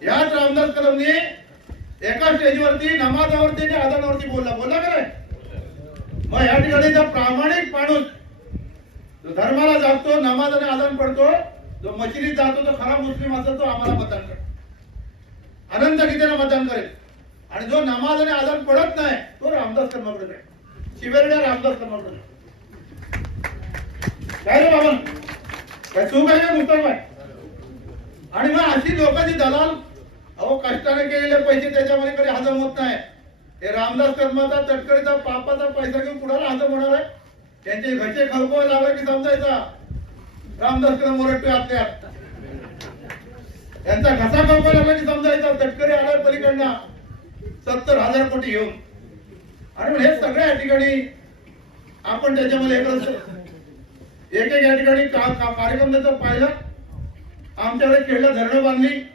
याच रामदास कदमने एका स्टेजवरती नमाजावरती आणि आदानावरती बोलला. बोलला का नाही? मग या ठिकाणी जो प्रामाणिक माणूस जो धर्माला जातो नमाज आणि आदान पडतो जो मशिदीत जातो तो खरा मुस्लिम असेल तो आम्हाला मतदान करेल. अनंत गीतेला मतदान करेल. आणि जो नमाज आणि आदान पडत नाही तो रामदास कर्माकडे जाईल शिवेरड्या रामदास कर्माकडे जाईल. काय रे बाबा. काय मुस्लिम आहे आणि मग अशी लोकांची दलाल अहो कष्टाने केलेले पैसे त्याच्यामध्ये कधी हजम होत नाही. हे रामदास कर्माचा तटकरीचा पापाचा पैसा घेऊन कुणाला हजम होणार आहे? त्यांचे घरचे खळखळ लागले की समजायचा? रामदास कर्म ओरडतोय आत्यात त्यांचा घसा खळखळ लागला की समजायचा? तटकरी आलाय पलीकडनं. सत्तर हजार कोटी घेऊन. आणि मग हे सगळ्या या ठिकाणी आपण त्याच्यामध्ये हे एक एक या ठिकाणी का- कार्यक्रम त्याचा पाहिला. आमच्याकडे खेळला धरणं बांधली.